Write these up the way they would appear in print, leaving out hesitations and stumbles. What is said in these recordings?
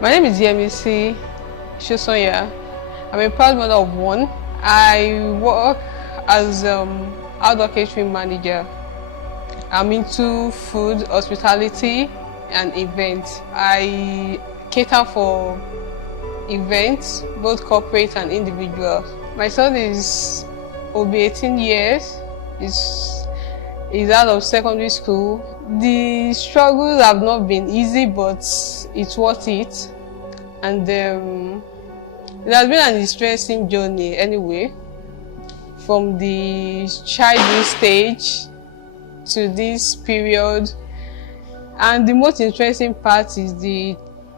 My name is Yemisi Shosonya. I'm a proud mother of one. I work as outdoor catering manager. I'm into food, hospitality, and events. I cater for events, both corporate and individual. My son will be 18 years. He's out of secondary school. The struggles have not been easy, but it's worth it. And it has been an interesting journey anyway, from the childhood stage to this period. And the most interesting part is the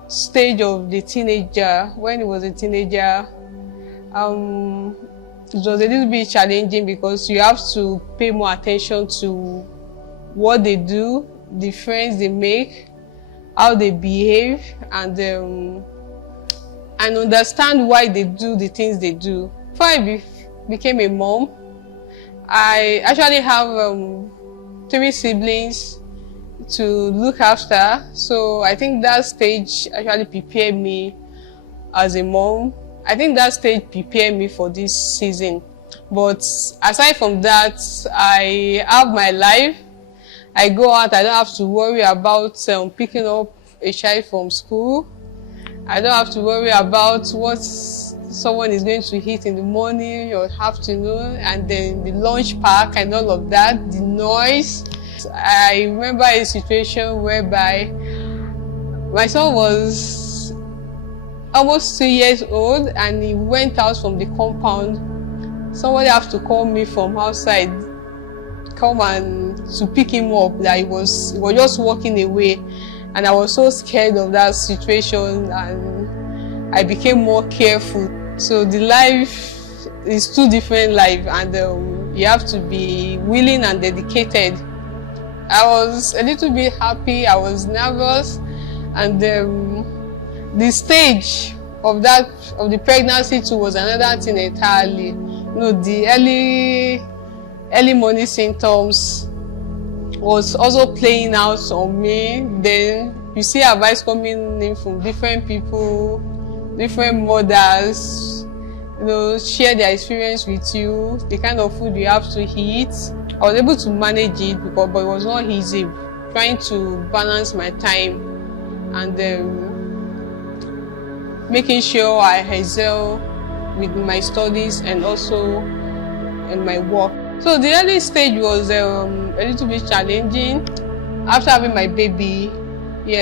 stage of the teenager. When he was a teenager, it was a little bit challenging because you have to pay more attention to what they do, the friends they make, how they behave, and understand why they do the things they do. Before I became a mom, I actually have 3 siblings to look after. So I think that stage actually prepared me as a mom. I think that stage prepared me for this season. But aside from that, I have my life. I go out, I don't have to worry about picking up a child from school. I don't have to worry about what someone is going to eat in the morning or afternoon, and then the lunch pack and all of that, the noise. I remember a situation whereby my son was almost 2 years old and he went out from the compound. Somebody had to call me from outside, come and to pick him up, that he was just walking away. And I was so scared of that situation, and I became more careful. So the life is 2 different lives, and you have to be willing and dedicated. I was a little bit happy, I was nervous, and the stage of the pregnancy too was another thing entirely. You know, the early morning symptoms was also playing out on me. Then you see advice coming in from different people, different mothers, you know, share their experience with you, the kind of food you have to eat. I was able to manage it, but it was not easy, trying to balance my time and making sure I excel with my studies and also in my work. So the early stage was a little bit challenging. After having my baby,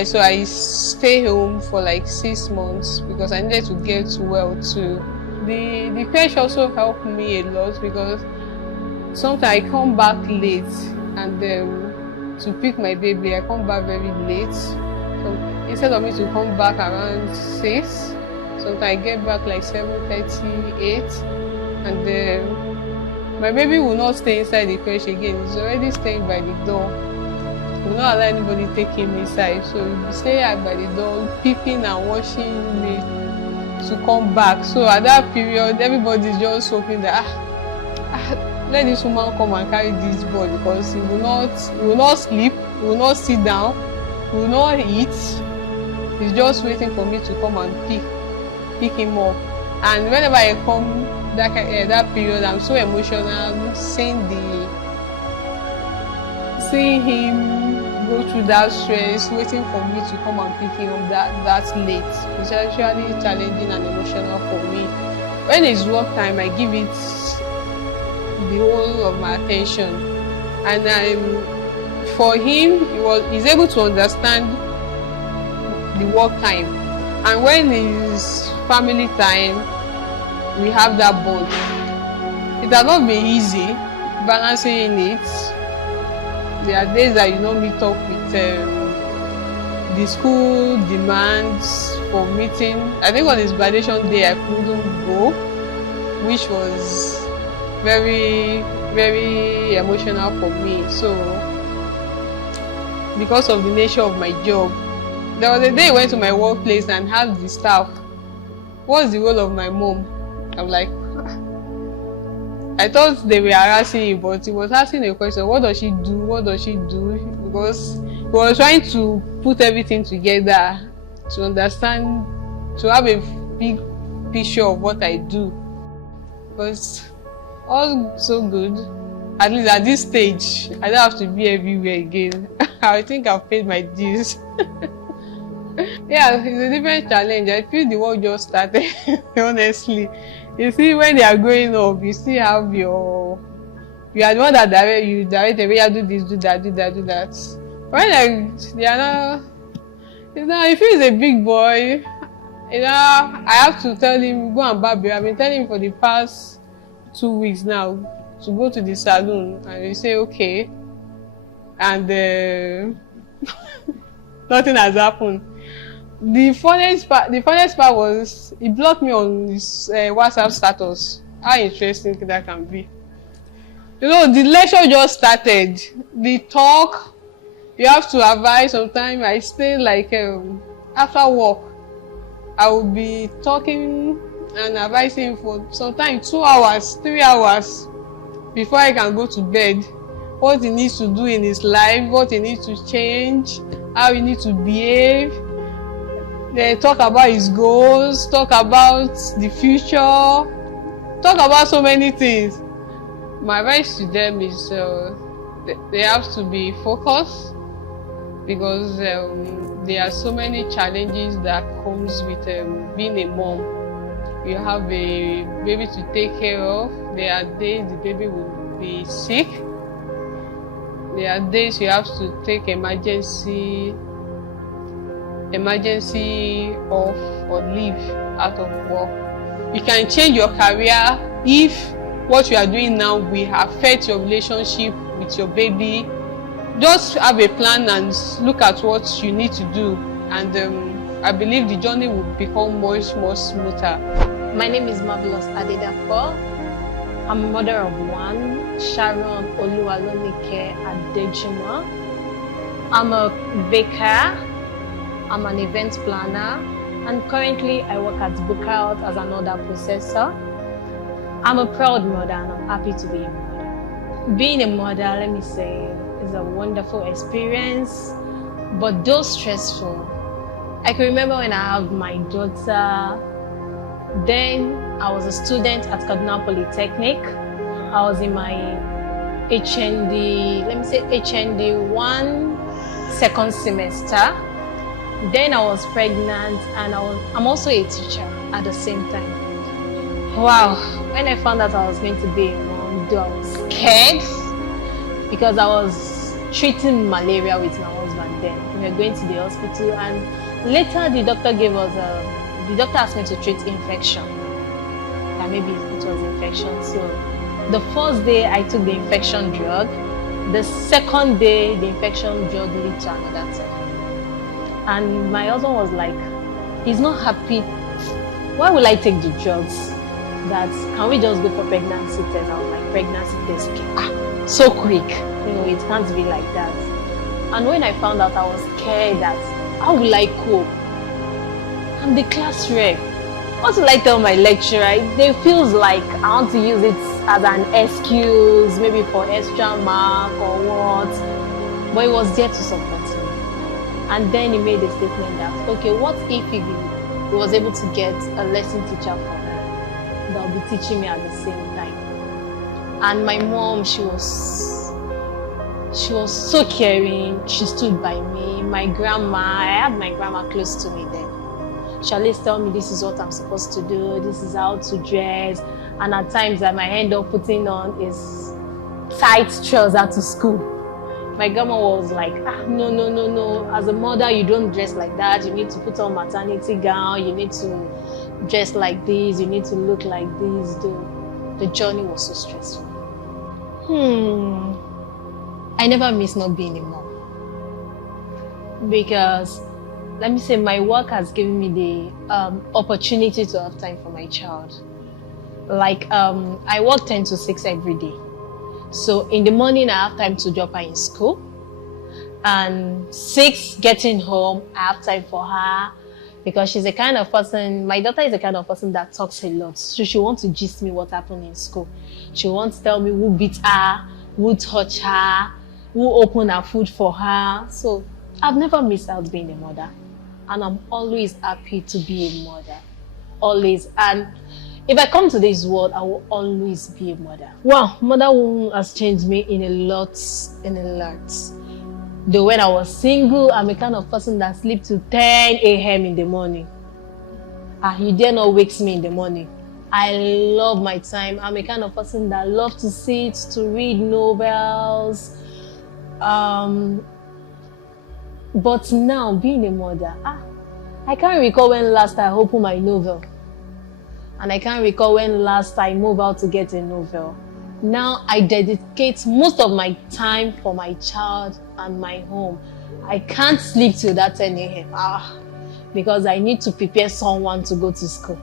so I stayed home for like 6 months because I needed to get well too. The crèche also helped me a lot because sometimes I come back late, and to pick my baby, I come back very late. So instead of me to come back around 6, sometimes I get back like 7:30, 8, and my baby will not stay inside the crèche again. He's already staying by the door. He will not allow anybody take him inside. So he will stay out by the door, peeping and watching me to come back. So at that period, everybody is just hoping that let this woman come and carry this boy, because he will not sleep, he will not sit down, he will not eat. He's just waiting for me to come and pick him up. And whenever I come that period, I'm so emotional seeing him go through that stress, waiting for me to come and pick him up that late. It's actually challenging and emotional for me. When it's work time, I give it the whole of my attention, and for him, he's able to understand the work time, and when it's family time, we have that bond. It has not been easy balancing it. There are days that you don't meet up with the school demands for meeting. I think on his graduation day I couldn't go, which was very, very emotional for me. So because of the nature of my job, there was a day I went to my workplace and asked the staff, what's the role of my mom? I'm like, I thought they were harassing him, but he was asking a question, what does she do? What does she do? Because he was trying to put everything together to understand, to have a big picture of what I do. But all so good. At least at this stage, I don't have to be everywhere again. I think I've paid my dues. Yeah, it's a different challenge. I feel the work just started, honestly. You see, when they are growing up, you still have you are the one that direct the way you do this, do that, do that, do that. When they are not, if he's a big boy, I have to tell him, go and barber. I've been telling him for the past 2 weeks now to go to the salon, and he say okay, and nothing has happened. The funniest part was he blocked me on his WhatsApp status. How interesting that can be. You know, the lecture just started. The talk, you have to advise. Sometimes I stay like after work, I will be talking and advising for sometimes 2 hours, 3 hours before I can go to bed. What he needs to do in his life, what he needs to change, how he needs to behave. They talk about his goals, talk about the future, talk about so many things. My advice to them is they have to be focused, because there are so many challenges that comes with being a mom. You have a baby to take care of. There are days the baby will be sick. There are days you have to take emergency off or leave out of work. You can change your career if what you are doing now will affect your relationship with your baby. Just have a plan and look at what you need to do, and I believe the journey will become much more smoother. My name is Marvelous Adedapo. I'm a mother of one, Sharon Oluwalonike Adejima. I'm a baker. I'm an event planner, and currently I work at Bukka Hut as an order processor. I'm a proud mother, and I'm happy to be a mother. Being a mother, let me say, is a wonderful experience, but though stressful. I can remember when I had my daughter, then I was a student at Kaduna Polytechnic. I was in my HND 1 second semester. Then I was pregnant, and I'm also a teacher at the same time. Wow, when I found out I was going to be a mom, I was scared, because I was treating malaria with my husband then. We were going to the hospital, and later the doctor asked me to treat infection. And maybe it was infection. So the first day I took the infection drug, the second day the infection drug led to another thing. And my husband was like, he's not happy. Why will I take the drugs? Can we just go for pregnancy test? I was like, pregnancy test? So quick. It can't be like that. And when I found out, I was scared that, how will I cope? I'm the class rep. What will I tell my lecturer? It feels like I want to use it as an excuse, maybe for extra mark or what. But it was there to support me. And then he made a statement that, okay, what if he was able to get a lesson teacher for her that will be teaching me at the same time? And my mom, she was so caring. She stood by me. My grandma, I had my grandma close to me then. She always tell me this is what I'm supposed to do, this is how to dress. And at times I might end up putting on is tight trousers to school. My grandma was like, no. As a mother, you don't dress like that. You need to put on maternity gown. You need to dress like this. You need to look like this. The journey was so stressful. I never miss not being a mom. Because, let me say, my work has given me the opportunity to have time for my child. Like, I work 10 to 6 every day. So in the morning, I have time to drop her in school. And 6, getting home, I have time for her. Because she's a kind of person, my daughter is a kind of person that talks a lot. So she wants to gist me what happened in school. She wants to tell me who beat her, who touched her, who opened her food for her. So I've never missed out being a mother. and I'm always happy to be a mother. Always. And if I come to this world, I will always be a mother. Wow, motherhood has changed me in a lot. Though when I was single, I'm a kind of person that sleeps to 10 a.m. in the morning. You dare not wake me in the morning. I love my time. I'm a kind of person that loves to sit, to read novels. But now, being a mother, I can't recall when last I opened my novel. And I can't recall when last I moved out to get a novel. Now I dedicate most of my time for my child and my home. I can't sleep till that 10 a.m. Because I need to prepare someone to go to school.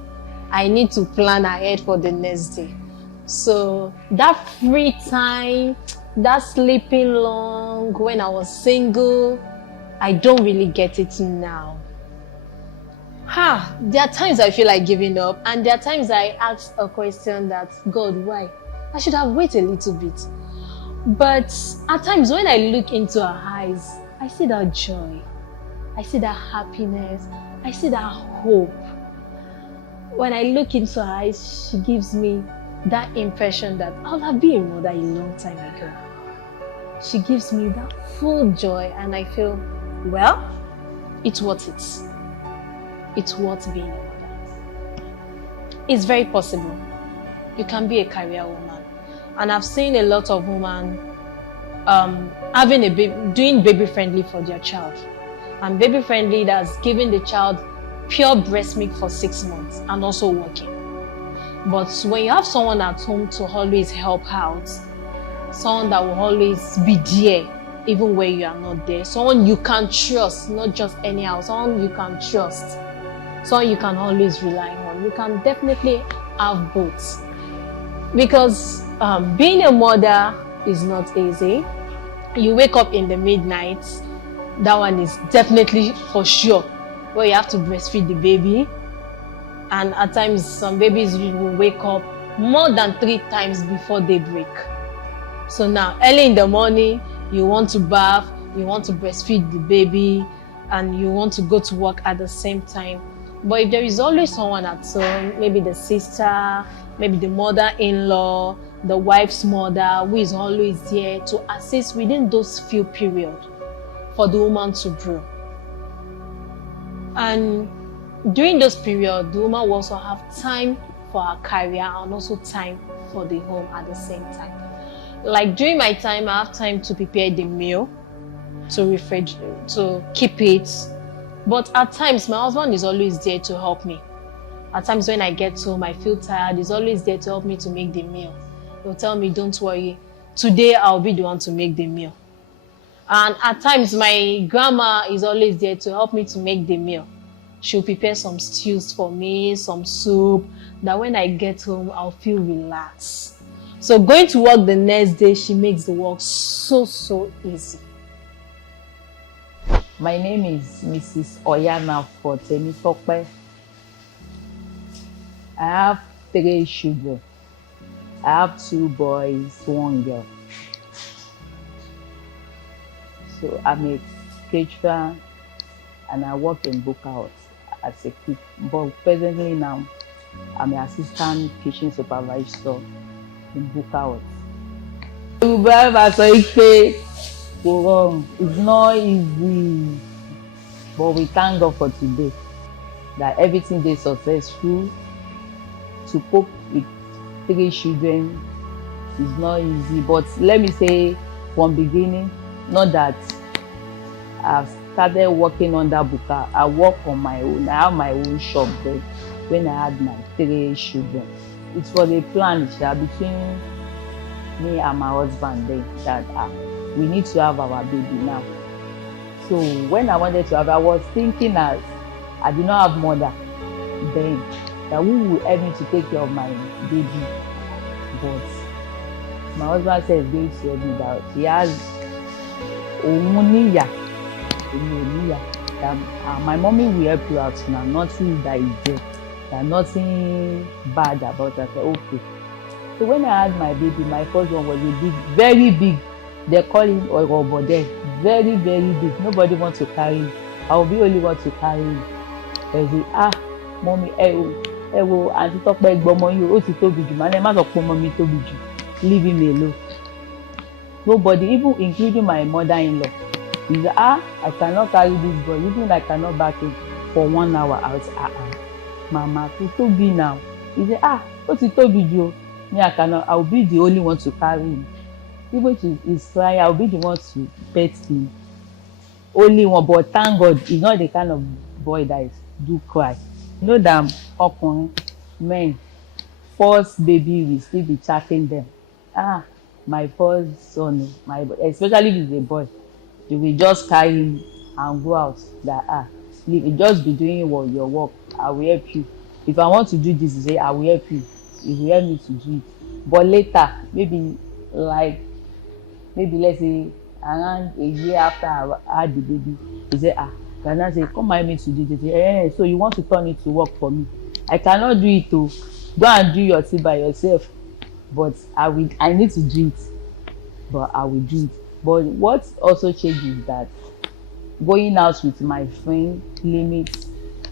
I need to plan ahead for the next day. So that free time, that sleeping long when I was single, I don't really get it now. There are times I feel like giving up, and there are times I ask a question that, God, why? I should have waited a little bit. But at times when I look into her eyes, I see that joy. I see that happiness. I see that hope. When I look into her eyes, she gives me that impression that I'll have been a mother a long time ago. She gives me that full joy, and I feel, well, it's worth it. It's worth being a mother. It's very possible. You can be a career woman. And I've seen a lot of women having a baby, doing baby friendly for their child. And baby friendly that's giving the child pure breast milk for 6 months and also working. But when you have someone at home to always help out, someone that will always be there even when you are not there, someone you can trust, not just anyhow, someone you can trust, someone you can always rely on, you can definitely have both. Because being a mother is not easy. You wake up in the midnight, that one is definitely for sure, where you have to breastfeed the baby. And at times, some babies will wake up more than 3 times before daybreak. So now, early in the morning, you want to bath, you want to breastfeed the baby, and you want to go to work at the same time. But if there is always someone at home, maybe the sister, maybe the mother-in-law, the wife's mother, who is always there to assist within those few periods for the woman to grow. And during those periods, the woman will also have time for her career and also time for the home at the same time. Like during my time, I have time to prepare the meal, to refrigerate, to keep it. But at times, my husband is always there to help me. At times when I get home, I feel tired, he's always there to help me to make the meal. He'll tell me, don't worry, today I'll be the one to make the meal. And at times, my grandma is always there to help me to make the meal. She'll prepare some stews for me, some soup, that when I get home, I'll feel relaxed. So going to work the next day, she makes the work so easy. My name is Mrs. Oyana Fortemitope. I have 3 children. I have 2 boys, 1 girl. So I'm a caterer and I work in Bukka Hut as a cook. But presently now, I'm an assistant kitchen supervisor in Bukka Hut. It's not easy, but we thank God for today that everything is successful. To cope with 3 children is not easy, but let me say from beginning, not that I've started working under Bukka. I work on my own. I have my own shop there when I had my 3 children. It was a plan between me and my husband then that we need to have our baby now. So when I wanted to have, I was thinking as I did not have mother then, that who will help me to take care of my baby. But my husband said he's going to help me that he has my mommy will help you out now. Nothing that is there. There's nothing bad about that. I said, okay. So when I had my baby, my first one was very big. They call him Orobode. Very big. Nobody wants to carry I will be only one to carry him. They'll say, mommy, wo, Auntie Tokpe gbọmọ yín o, ó ti tóbi jù, màá ní ẹ má sọ pé ọmọ mi tóbi jù, leave him alone. Nobody, even including my mother-in-law, is I cannot carry this boy, even I cannot back him for 1 hour. I was Mama, ó tóbi now. He say, ó ti tóbi jù o. Me, I will be the only one to carry him. Even if he's crying, I will be the one to pet him. Only one, but thank God, he's not the kind of boy that do cry. You know that ọkùnrin, men, first baby will still be chatting them. My first son, especially if it's a boy, you will just carry him and go out. That sleep, you just be doing your work. I will help you. If I want to do this, you say I will help you. You will help me to do it. But later, maybe let's say around a year after I had the baby, he say, can I say, come help me to do this? So you want to turn it to work for me? I cannot do it too. Go and do your thing by yourself. But I need to do it. But I will do it. But what also changes is that going out with my friend limits.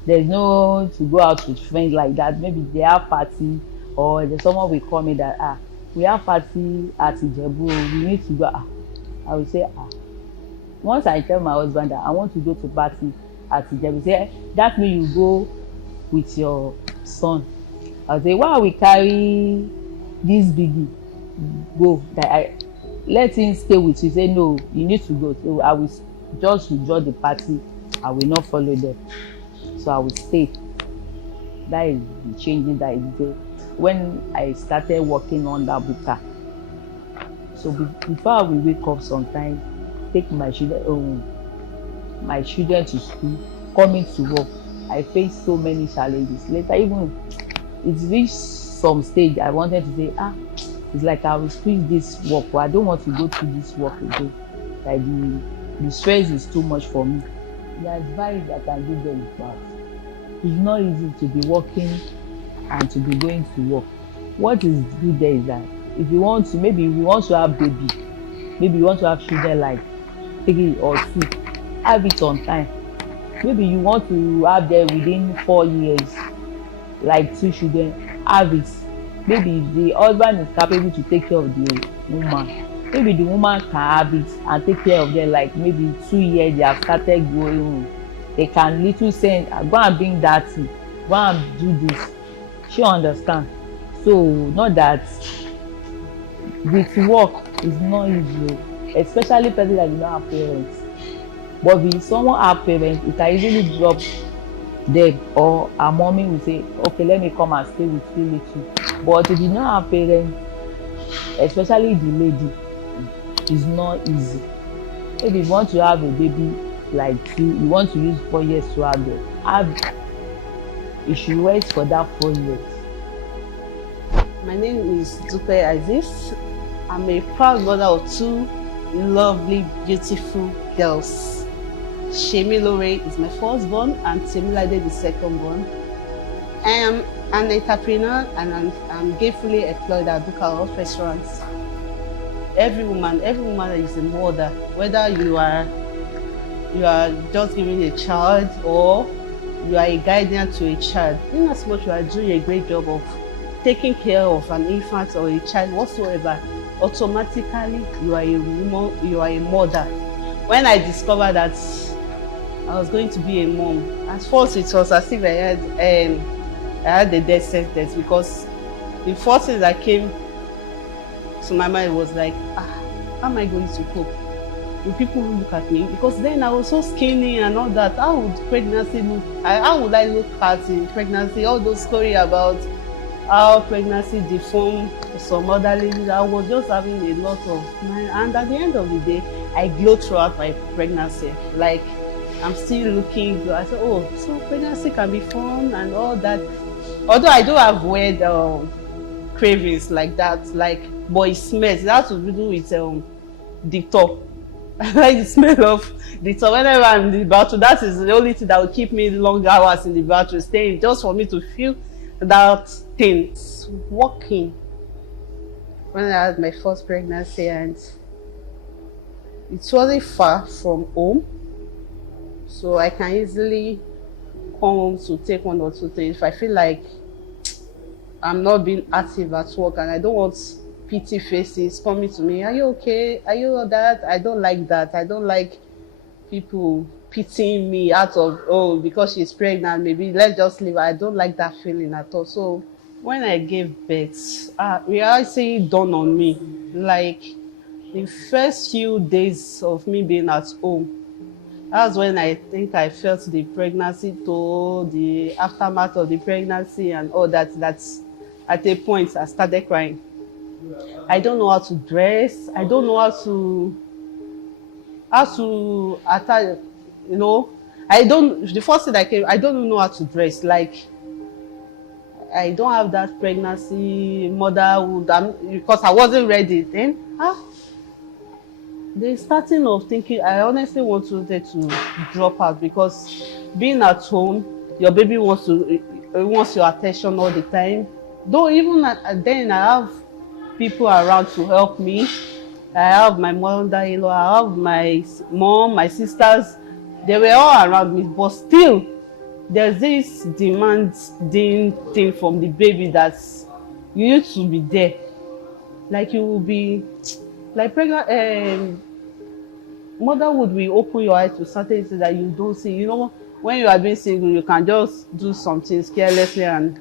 There's no to go out with friends like that. Maybe they have party, or there's someone will call me that we have party at Ijebu, we need to go. I will say once I tell my husband that I want to go to party at Ijebu, say that means you go with your son. I'll say, why we carry this biggie go? That I let him stay with you. Say no, you need to go. So I will just withdraw the party. I will not follow them. So I will stay. That is the changing that is there. When I started working on that Bukka. So before we wake up sometimes, take my children to school, coming to work, I faced so many challenges. Later, even it reached some stage I wanted to say, it's like I will quit this work, but I don't want to go through this work again. Like the stress is too much for me. The advice that I give them is that it's not easy to be working and to be going to work. What is good there is that if you want to, maybe you want to have baby, maybe you want to have children like 3 or 2, have it on time. Maybe you want to have them within 4 years, like 2 children, have it. Maybe the husband is capable to take care of the woman. Maybe the woman can have it and take care of them, like maybe 2 years they have started growing. They can little send, go and bring that thing, go and do this. She understand. So not that with work is not easy, especially people that do not have parents. But if someone have parents, it can easily drop them, or a mommy will say, okay, let me come and stay with you. But if you don't have parents, especially the lady, it's not easy. If you want to have a baby like you want to use 4 years to have them, you should wait for that 4 years. My name is Dupe Aziz. I'm a proud mother of 2 lovely, beautiful girls. Shemi Lore is my firstborn and Temilade the secondborn. I am an entrepreneur and I'm gainfully employed at Bukka Hut restaurants. Every woman is a mother, whether you are just giving a child or you are a guardian to a child. In as much you are doing a great job of taking care of an infant or a child whatsoever, automatically you are a woman, you are a mother. When I discovered that I was going to be a mom, at first it was as if I had a death sentence, because the first thing that came to my mind was like, how am I going to cope? Will people look at me? Because then I was so skinny and all that. How would pregnancy look? How would I look at in pregnancy? All those stories about how pregnancy deformed some other ladies. I was just having a lot of mind. And at the end of the day, I glowed throughout my pregnancy. Like, I'm still looking good. I said, oh, so pregnancy can be fun and all that. Although I do have weird cravings like that, like, but it smells. It has to do with the top. I like the smell of the top. Whenever I'm in the bathroom, that is the only thing that will keep me long hours in the bathroom, staying just for me to feel that thing. It's walking. When I had my first pregnancy, and it wasn't far from home. So I can easily come home to take 1 or 2 things. If I feel like I'm not being active at work and I don't want pity faces coming to me, are you okay? Are you all that? I don't like that. I don't like people pitying me out of, oh, because she's pregnant, maybe let's just leave her. I don't like that feeling at all. So when I gave birth, reality dawned on me. Like the first few days of me being at home, that's when I think I felt the pregnancy toll, the aftermath of the pregnancy and all that. That's at a point I started crying. I don't know how to dress. I don't know how to attach, you know. The first thing I don't know how to dress. Like, I don't have that pregnancy, motherhood, because I wasn't ready then. The starting of thinking, I honestly wanted to drop out, because being at home, your baby wants your attention all the time. Though even then I have people around to help me. I have my mother-in-law, I have my mom, my sisters. They were all around me, but still, there's this demanding thing from the baby that you need to be there. Like, you will be like pregnant. Motherhood will open your eyes to certain things that you don't see. You know, when you are being single, you can just do some things carelessly and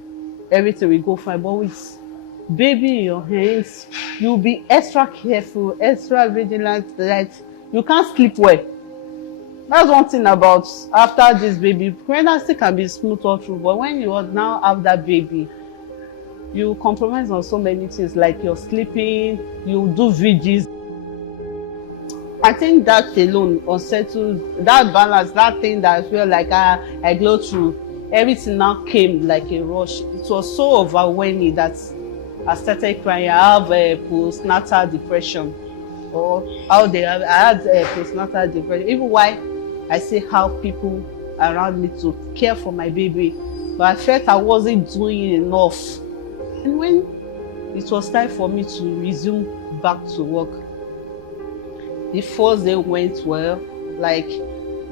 everything will go fine. But with baby in your hands, you'll be extra careful, extra vigilant, that you can't sleep well. That's one thing about after this baby. Pregnancy can be smooth all through, but when you now have that baby, you compromise on so many things, like your sleeping, you do vigils. I think that alone unsettled, that balance, that thing that I feel like I go through, everything now came like a rush. It was so overwhelming that I started crying. I have a postnatal depression, or I had a postnatal depression. Even why I say how people around me to care for my baby, but I felt I wasn't doing enough. And when it was time for me to resume back to work, the first day went well. Like,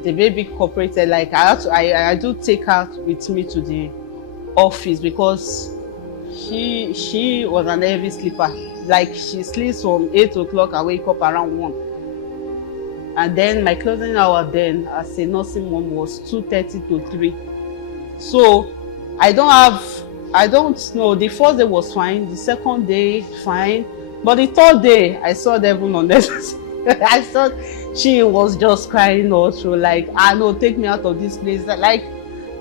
the baby cooperated. Like, I do take her with me to the office, because she was an heavy sleeper. Like, she sleeps from 8 o'clock, I wake up around 1. And then my closing hour then as a nursing mom was 2:30 to 3. So I don't know. The first day was fine, the second day fine, but the third day I saw the devil on this. I thought she was just crying all through, like, no, take me out of this place. Like,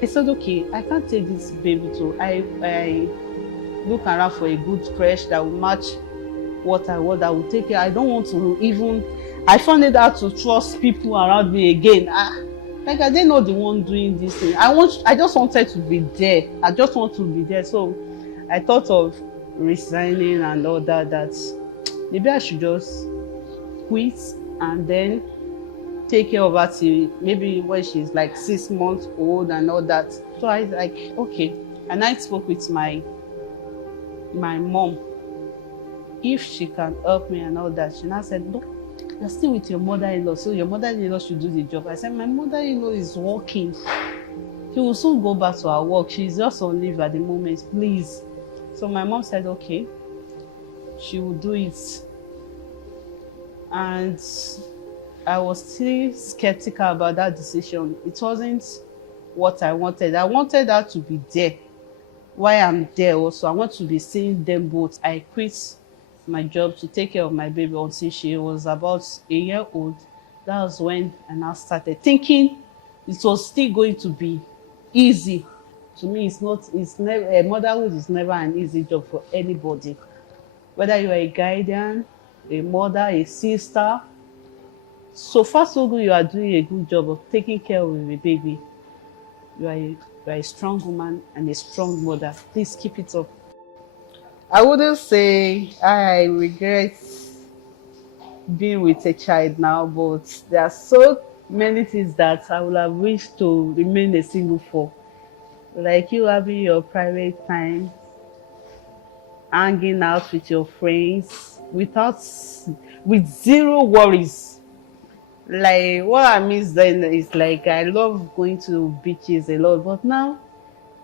I said, okay, I can't take this baby to. I look around for a good creche that will match what I want, that will take care. I don't want to even. I found it hard to trust people around me again. Like, I didn't know the one doing this thing. I just wanted to be there. I just want to be there. So I thought of resigning and all that. That maybe I should just quit and then take care of her till maybe when she's like 6 months old and all that. So I like, okay. And I spoke with my mom if she can help me and all that. She now said, no, you're still with your mother-in-law, so your mother-in-law should do the job. I said, my mother-in-law is working. She will soon go back to her work. She's just on leave at the moment, please. So my mom said, okay, she will do it. And I was still skeptical about that decision. It wasn't what I wanted. I wanted her to be there while I'm there also. I want to be seeing them both. I quit my job to take care of my baby until she was about a year old. That was when I now started thinking it was still going to be easy. To me, motherhood is never an easy job for anybody. Whether you are a guardian, a mother, a sister. So far so good, you are doing a good job of taking care of a baby. You are a strong woman and a strong mother. Please keep it up. I wouldn't say I regret being with a child now, but there are so many things that I would have wished to remain a single for. Like you having your private time, hanging out with your friends with zero worries. Like what I miss then is like I love going to beaches a lot, but now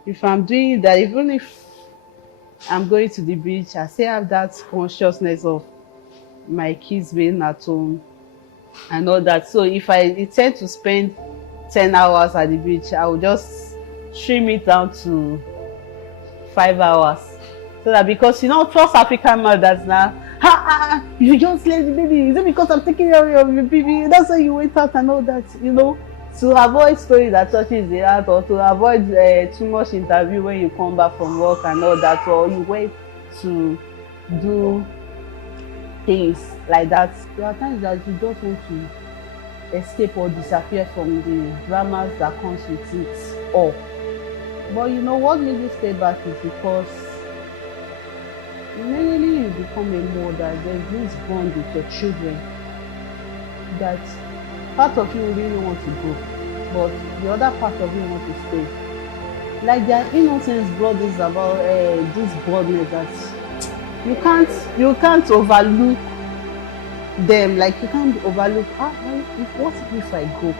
if I'm doing that, even if I'm going to the beach, I still have that consciousness of my kids being at home and all that. So if I intend to spend 10 hours at the beach, I will just trim it down to 5 hours. So that, because you know, trust African mothers now, you just let the baby. Is it because I'm taking care of your baby? That's why you went out and all that, you know, to avoid story that touches the heart, or to avoid too much interview when you come back from work and all that, or you wait to do things like that. There are times that you just want to escape or disappear from the dramas that comes with it all. But you know what makes you stay back is because immediately you become a mother, there's this bond with your children that part of you really want to go, but the other part of you want to stay. Like their innocence brought this about this boldness that you can't overlook them. Like you can't overlook what if I go?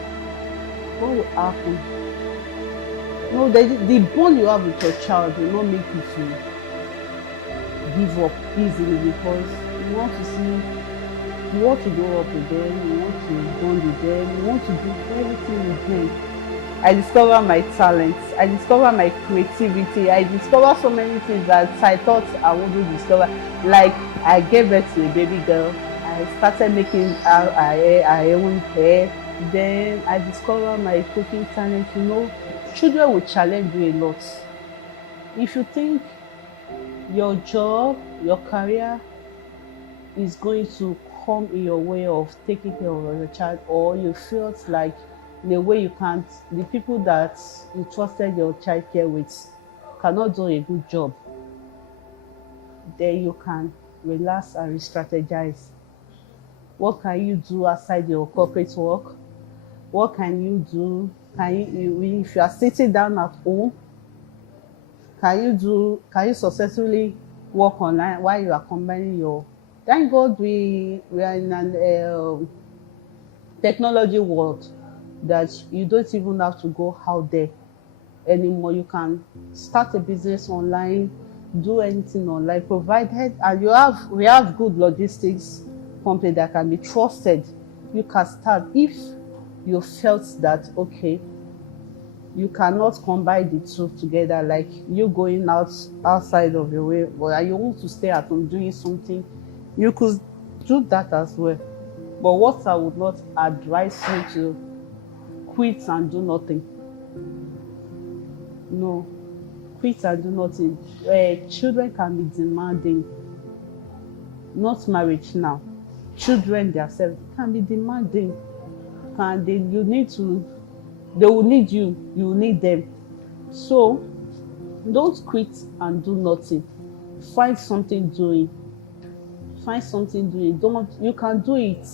What will happen? No, the bond you have with your child will not make you to give up easily, because you want to grow up with them, you want to bond with them, you want to do everything with them. I discover my talents, I discover my creativity, I discover so many things that I thought I wouldn't discover. Like I gave birth to a baby girl, I started making her own hair, then I discover my cooking talent. You know, children will challenge you a lot. If you think your job, your career is going to come in your way of taking care of your child, or you feel like in a way you can't, the people that you trusted your child care with cannot do a good job, then you can relax and re-strategize. What can you do outside your corporate work? What can you do? If you are sitting down at home, can you successfully work online while you are combining your, thank God we are in an technology world that you don't even have to go out there anymore. You can start a business online, do anything online, provided, and we have good logistics company that can be trusted. You can start if you felt that okay, you cannot combine the two together, like you going outside of your way, but you want to stay at home doing something, you could do that as well. But what I would not advise you to quit and do nothing. No, quit and do nothing. Children can be demanding, not marriage now. Children themselves can be demanding. They will need you, you will need them. So don't quit and do nothing. Find something doing. You can do it.